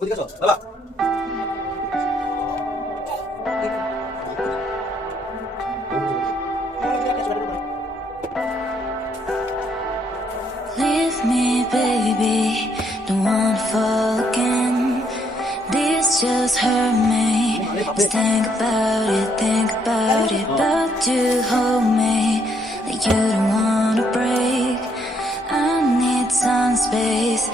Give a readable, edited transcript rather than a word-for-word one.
어디 가서 봐봐. Leave me, baby, don't wanna fall again. This just hurt me. Just think about it. But you hold me like you don't wanna break. I need some space,